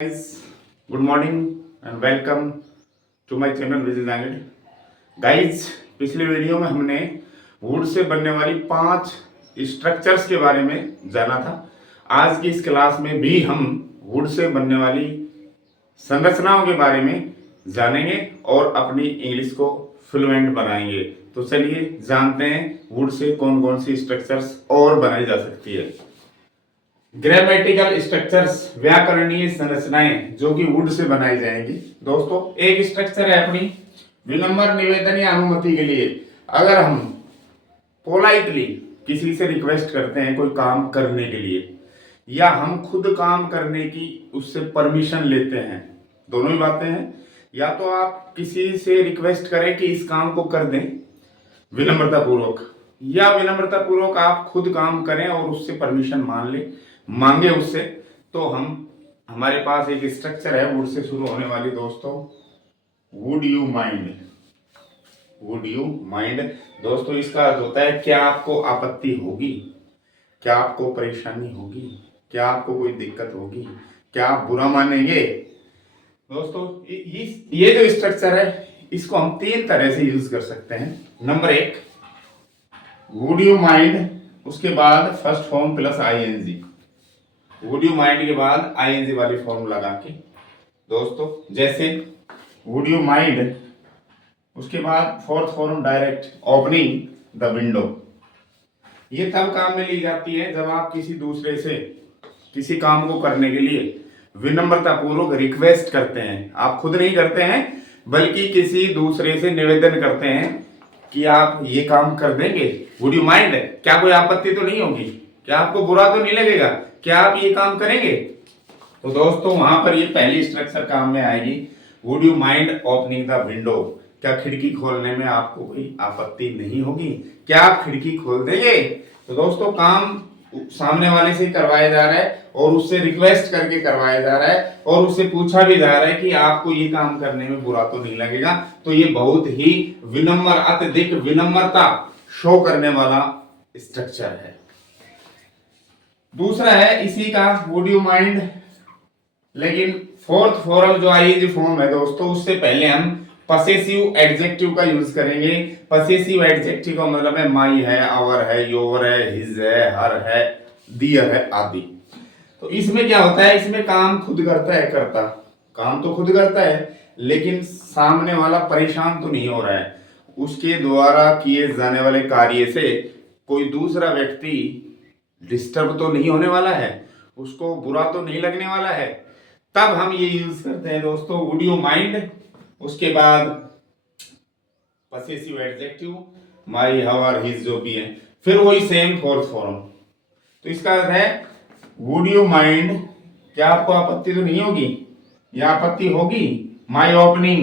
Guys, good morning and welcome to my channel Vijay Zangged. Guys पिछले video में हमने would say बनने वाली 5 स्ट्रक्चर्स के बारे में जाना था। आज की इस क्लास में भी हम वुड से बनने वाली संरचनाओं के बारे में जानेंगे और अपनी इंग्लिश को फ्लुएंट बनाएंगे। तो चलिए जानते हैं वुड से कौन कौन सी स्ट्रक्चर्स और बनाई जा सकती है। ग्रामेटिकल स्ट्रक्चर्स, व्याकरणीय संरचनाएं जो कि वुड से बनाई जाएंगी। दोस्तों, एक स्ट्रक्चर है अपनी विनम्र निवेदन या अनुमति के लिए। अगर हम पोलाइटली किसी से रिक्वेस्ट करते हैं कोई काम करने के लिए, या हम खुद काम करने की उससे परमिशन लेते हैं, दोनों ही बातें हैं। या तो आप किसी से रिक्वेस्ट करें कि इस काम को कर दें विनम्रता पूर्वक, या विनम्रता पूर्वक आप खुद काम करें और उससे परमिशन मांगे उससे। तो हमारे पास एक स्ट्रक्चर है वुड से शुरू होने वाली। दोस्तों, would you mind, would you mind. दोस्तों, इसका अर्थ होता है क्या आपको आपत्ति होगी, क्या आपको परेशानी होगी, क्या आपको कोई दिक्कत होगी, क्या आप बुरा मानेंगे। दोस्तों, ये जो स्ट्रक्चर है इसको हम 3 तरह से यूज कर सकते हैं। नंबर 1, वुड यू माइंड, उसके बाद first form plus I N G. Would you mind के बाद आईएनजी वाली फॉर्म लगा के। दोस्तों, जैसे वुड यू माइंड, उसके बाद fourth form direct opening the window. ये तब काम में ली जाती है जब आप किसी दूसरे से किसी काम को करने के लिए विनम्रता पूर्वक रिक्वेस्ट करते हैं। आप खुद नहीं करते हैं बल्कि किसी दूसरे से निवेदन करते हैं कि आप ये काम कर देंगे। वुड यू माइंड, क्या कोई आपत्ति तो नहीं होगी, क्या आपको बुरा तो नहीं लगेगा, क्या आप ये काम करेंगे। तो दोस्तों, वहां पर ये पहली स्ट्रक्चर काम में आएगी, would you mind opening the window. क्या खिड़की खोलने में आपको कोई आपत्ति नहीं होगी, क्या आप खिड़की खोल देंगे। तो दोस्तों, काम सामने वाले से करवाया जा रहा है और उससे रिक्वेस्ट करके करवाया जा रहा है और उससे पूछा भी जा रहा है कि आपको ये काम करने में बुरा तो नहीं लगेगा। तो ये बहुत ही विनम्र, अत्यधिक विनम्रता शो करने वाला स्ट्रक्चर है। दूसरा है इसी का वुड यू माइंड, लेकिन फोर्थ फॉर्म जो आईएनजी फॉर्म है दोस्तों, उससे पहले हम पसेसिव एडजेक्टिव का यूज करेंगे। पसेसिव एडजेक्टिव का मतलब है माई है, आवर है, योर है, हिज है, हर है, दियर है आदि। तो इसमें क्या होता है, इसमें काम खुद करता है, करता काम तो खुद करता है लेकिन सामने वाला परेशान तो नहीं हो रहा है। उसके द्वारा किए जाने वाले कार्य से कोई दूसरा व्यक्ति डिस्टर्ब तो नहीं होने वाला है, उसको बुरा तो नहीं लगने वाला है। तब हम ये यूज करते हैं दोस्तों, वुड यू माइंड, उसके बाद पसेसिव एडजेक्टिव माई, हावर, हिज जो भी है, फिर वही सेम फोर्थ फॉर्म। तो इसका अर्थ है वुड यू माइंड, क्या आपको आपत्ति तो नहीं होगी, या आपत्ति होगी माई ओपनिंग,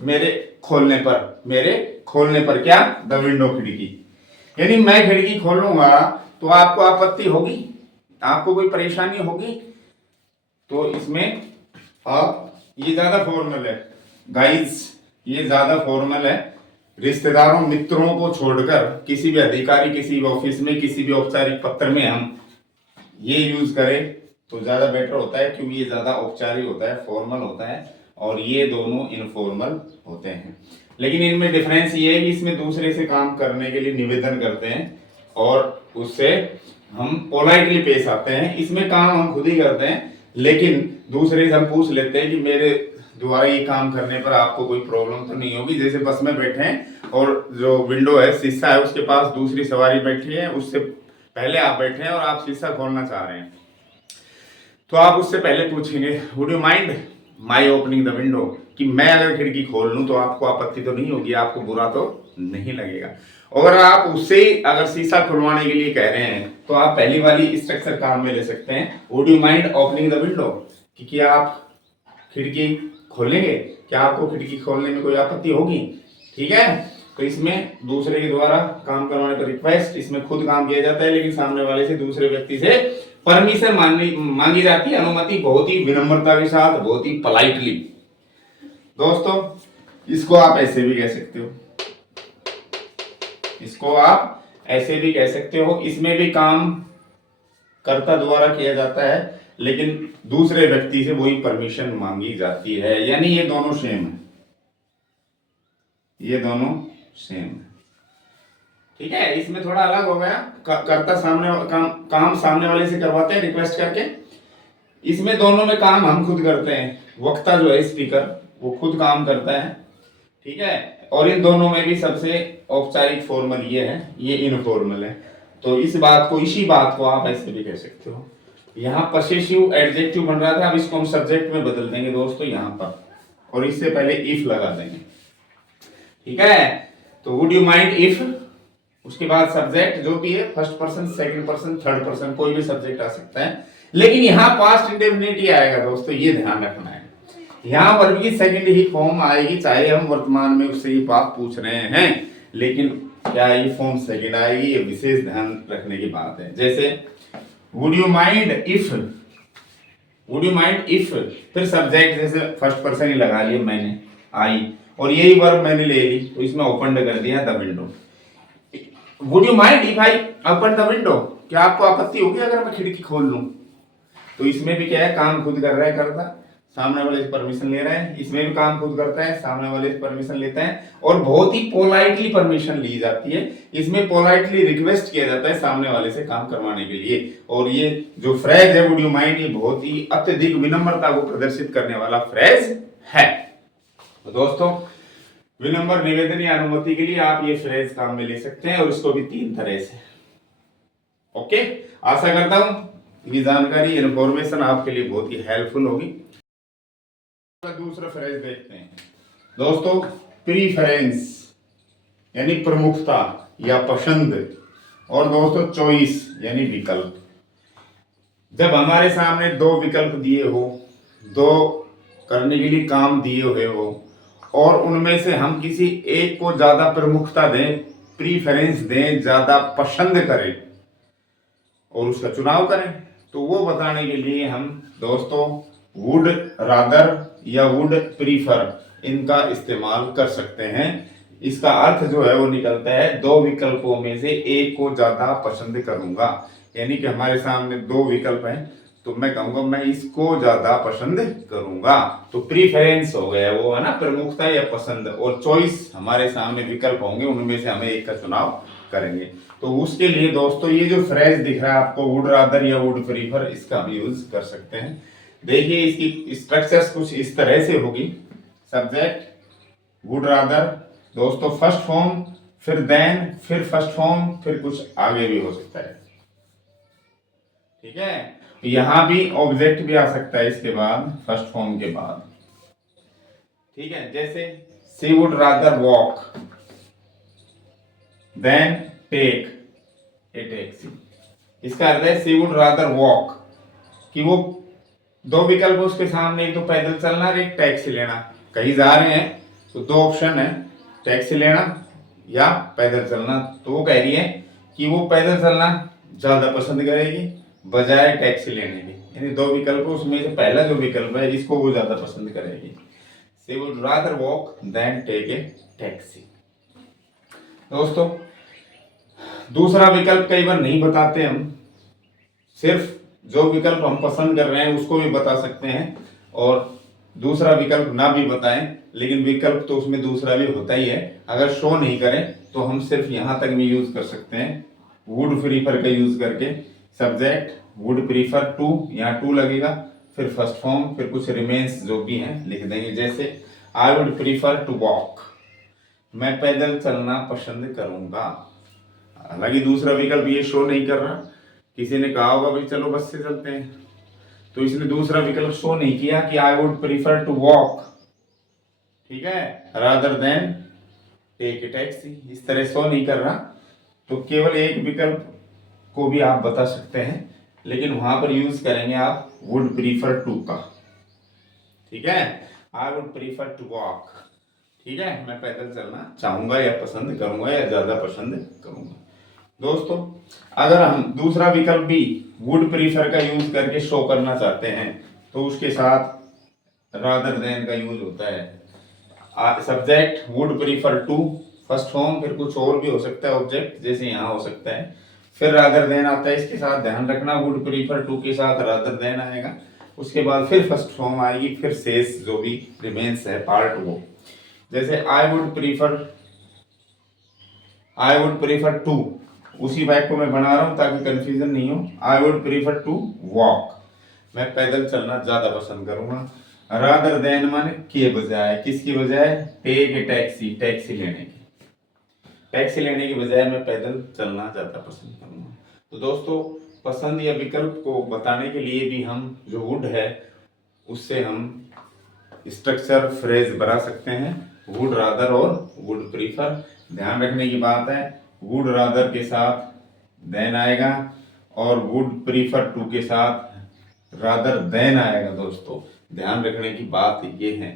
मेरे खोलने पर क्या, द विंडो, खिड़की। यानी मैं खिड़की खोलूंगा तो आपको आपत्ति होगी, आपको कोई परेशानी होगी। तो इसमें आप, ये ज्यादा फॉर्मल है गाइस, ये ज्यादा फॉर्मल है। रिश्तेदारों मित्रों को छोड़कर किसी भी अधिकारी, किसी भी ऑफिस में, किसी भी औपचारिक पत्र में हम ये यूज करें तो ज्यादा बेटर होता है, क्योंकि ये ज्यादा औपचारिक होता है, फॉर्मल होता है, और ये दोनों इनफॉर्मल होते हैं। लेकिन इनमें डिफरेंस ये है कि इसमें दूसरे से काम करने के लिए निवेदन करते हैं और उससे हम पोलाइटली पेश आते हैं। इसमें काम हम खुद ही करते हैं लेकिन दूसरे से हम पूछ लेते हैं कि मेरे द्वारा ये काम करने पर आपको कोई प्रॉब्लम तो नहीं होगी। जैसे बस में बैठे हैं और जो विंडो है, शीशा है, उसके पास दूसरी सवारी बैठी है, उससे पहले आप बैठे हैं और आप शीशा खोलना चाह रहे हैं, तो आप उससे पहले पूछेंगे would you mind my opening the window, कि मैं अगर खिड़की खोल लूं तो आपको आपत्ति तो नहीं होगी, आपको बुरा तो नहीं लगेगा। और आप उससे अगर शीशा खुलवाने के लिए कह रहे हैं तो आप पहली वाली स्ट्रक्चर काम में ले सकते हैं, would you mind opening the window, कि क्या आप खिड़की खोलेंगे, क्या आपको खिड़की खोलने में कोई आपत्ति होगी। ठीक है, तो इसमें दूसरे के द्वारा काम करवाने पर रिक्वेस्ट, इसमें खुद काम किया जाता है लेकिन सामने वाले से, दूसरे व्यक्ति से परमिशन मांगी जाती है, अनुमति, बहुत ही विनम्रता के साथ, बहुत ही पोलाइटली। दोस्तों, इसको आप ऐसे भी कह सकते हो, इसको आप ऐसे भी कह सकते हो। इसमें भी काम कर्ता द्वारा किया जाता है लेकिन दूसरे व्यक्ति से वही परमिशन मांगी जाती है, यानी ये दोनों सेम है, ये दोनों सेम है। ठीक है, इसमें थोड़ा अलग हो गया, करता सामने काम सामने वाले से करवाते हैं रिक्वेस्ट करके। इसमें दोनों में काम हम खुद करते हैं, वक्ता जो है स्पीकर वो खुद काम करता है। ठीक है, और इन दोनों में भी सबसे औपचारिक फॉर्मल ये है, ये इनफॉर्मल है। तो इसी बात को आप ऐसे भी कह सकते हो। यहाँ पसेसिव एडजेक्टिव बन रहा था, अब इसको हम सब्जेक्ट में बदल देंगे दोस्तों यहाँ पर, और इससे पहले इफ लगा देंगे। ठीक है, तो वुड यू माइंड इफ, उसके बाद सब्जेक्ट जो भी है, first person, second person, third person, कोई भी सब्जेक्ट आ सकता है, लेकिन यहाँ पास्ट इंडेफिनिट ही आएगा दोस्तों, ये ध्यान रखना है। यहाँ वर्ब की सेकंड ही फॉर्म आएगी, चाहे हम वर्तमान में उससे ही बात पूछ रहे हैं, लेकिन क्या ये फॉर्म सेकंड आएगी, ये विशेष ध्यान रखने की बात है। जैसे would you mind if, would you mind if, फिर सब्जेक्ट जैसे फर्स्ट पर्सन ही लगा लिया मैंने, आई, और यही वर्ब मैंने ले ली, तो इसमें ओपन कर दिया the window. Would you mind if I open the window, क्या आपको आपत्ति होगी अगर मैं खिड़की खोल लूं? तो इसमें भी क्या है, काम खुद कर रहा है करता, सामने वाले से परमिशन ले रहे हैं, इसमें भी काम खुद करता है, सामने वाले से परमिशन लेता है, और बहुत ही पोलाइटली परमिशन ली जाती है। इसमें पोलाइटली रिक्वेस्ट किया जाता है सामने वाले से काम करवाने के लिए। और ये जो फ्रेज है वुड यू माइंड, ये बहुत ही अत्यधिक विनम्रता को प्रदर्शित करने वाला फ्रेज है। तो दोस्तों, विनम्र निवेदन या अनुमति के लिए आप ये फ्रेज काम में ले सकते हैं, और इसको भी 3 तरह से। ओके, आशा करता हूं ये जानकारी, इन्फॉर्मेशन आपके लिए बहुत ही हेल्पफुल होगी। दूसरा फ्रेज देखते हैं दोस्तों, प्रीफरेंस यानी प्रमुखता या पसंद, और दोस्तों चॉइस यानी विकल्प। जब हमारे सामने 2 विकल्प दिए हो, 2 करने के लिए काम दिए हुए हो, और उनमें से हम किसी एक को ज्यादा प्रमुखता दें, प्रीफरेंस दें, ज्यादा पसंद करें और उसका चुनाव करें, तो वो बताने के लिए हम दोस्तों वुड रादर या वुड प्रीफर इनका इस्तेमाल कर सकते हैं। इसका अर्थ जो है वो निकलता है 2 विकल्पों में से एक को ज्यादा पसंद करूंगा, यानी कि हमारे सामने 2 विकल्प हैं, तो मैं कहूंगा मैं इसको ज्यादा पसंद करूंगा। तो प्रीफरेंस हो गया वो, है ना, प्रमुखता या पसंद, और चॉइस हमारे सामने विकल्प होंगे, उनमें से हमें एक का चुनाव करेंगे। तो उसके लिए दोस्तों ये जो फ्रेज दिख रहा है आपको, वुड रादर या वुड प्रीफर, इसका भी यूज कर सकते हैं। देखिए इसकी स्ट्रक्चर्स कुछ इस तरह से होगी। सब्जेक्ट वुड रादर, दोस्तों फर्स्ट फॉर्म, फिर देन, फिर फर्स्ट फॉर्म, फिर कुछ आगे भी हो सकता है। ठीक है, यहां भी ऑब्जेक्ट भी आ सकता है इसके बाद, फर्स्ट फॉर्म के बाद। ठीक है, जैसे she would rather walk than take a taxi. इसका अर्थ है शी वुड रादर वॉक, कि वो 2 विकल्प उसके सामने, एक तो पैदल चलना और एक टैक्सी लेना। कहीं जा रहे हैं तो 2 ऑप्शन है, टैक्सी लेना या पैदल चलना। तो वो कह रही है कि वो पैदल चलना ज्यादा पसंद करेगी बजाय टैक्सी लेने के, यानी 2 विकल्प, उसमें से पहला जो विकल्प है इसको वो ज्यादा पसंद करेगी। She would rather walk than take a taxi. दोस्तों दूसरा विकल्प कई बार नहीं बताते हम, सिर्फ जो विकल्प हम पसंद कर रहे हैं उसको भी बता सकते हैं, और दूसरा विकल्प ना भी बताएं, लेकिन विकल्प तो उसमें दूसरा भी होता ही है। अगर शो नहीं करें तो हम सिर्फ यहां तक भी यूज कर सकते हैं, वुड प्रीफर का यूज करके। सब्जेक्ट वुड प्रीफर टू, यहाँ टू लगेगा, फिर फर्स्ट फॉर्म, फिर कुछ रिमेन्स जो भी हैं लिख देंगे। जैसे I would prefer to walk, मैं पैदल चलना पसंद करूंगा। हालांकि दूसरा विकल्प ये शो नहीं कर रहा, किसी ने कहा होगा भाई चलो बस से चलते हैं, तो इसने दूसरा विकल्प शो नहीं किया कि I would prefer to walk, ठीक है, rather than take a taxi, इस तरह शो नहीं कर रहा। तो केवल एक विकल्प को भी आप बता सकते हैं, लेकिन वहां पर यूज करेंगे आप वुड प्रीफर टू का। ठीक है, I would prefer to walk, ठीक है, मैं पैदल चलना चाहूंगा या पसंद करूंगा या ज्यादा पसंद करूंगा। दोस्तों अगर हम दूसरा विकल्प भी वुड प्रीफर का यूज करके शो करना चाहते हैं तो उसके साथ रादर देन का यूज होता है। Subject would prefer to, first form, फिर कुछ और भी हो सकता है ऑब्जेक्ट, जैसे यहाँ हो सकता है फिर रादर देन आता है, इसके साथ ध्यान रखना वुड प्रीफर टू के साथ रादर देन आएगा। उसके बाद फिर फर्स्ट फॉर्म आएगी, फिर शेष जो भी रिमेन्स है पार्ट वो, जैसे आई वुड प्रीफर टू, उसी वाक्य को मैं बना रहा हूं ताकि कंफ्यूजन नहीं हो। I would prefer to walk, मैं पैदल चलना ज्यादा पसंद करूंगा। रादर देन माने के बजाय, किसकी बजाय, टेक टैक्सी, टैक्सी लेने की बजाय मैं पैदल चलना ज्यादा पसंद करूंगा। तो दोस्तों पसंद या विकल्प को बताने के लिए भी हम जो वुड है उससे हम स्ट्रक्चर फ्रेज बना सकते हैं, वुड रादर और वुड प्रीफर। ध्यान रखने की बात है, वुड रादर के साथ देन आएगा और वुड प्रीफर टू के साथ रादर देन आएगा। दोस्तों ध्यान रखने की बात ये है,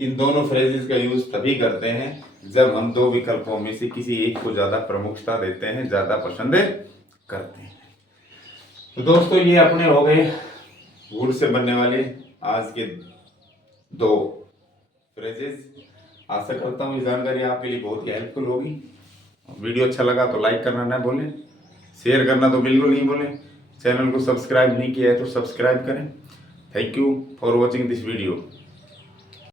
इन दोनों फ्रेजेस का यूज तभी करते हैं जब हम दो विकल्पों में से किसी एक को ज्यादा प्रमुखता देते हैं, ज्यादा पसंद करते हैं। तो दोस्तों ये अपने हो गए वुड से बनने वाले आज के दो फ्रेजेस। आशा करता हूँ ये जानकारी आपके लिए बहुत ही हेल्पफुल होगी। वीडियो अच्छा लगा तो लाइक करना ना भूलें, शेयर करना तो बिल्कुल नहीं भूलें, चैनल को सब्सक्राइब नहीं किया है तो सब्सक्राइब करें। Thank you for watching this video.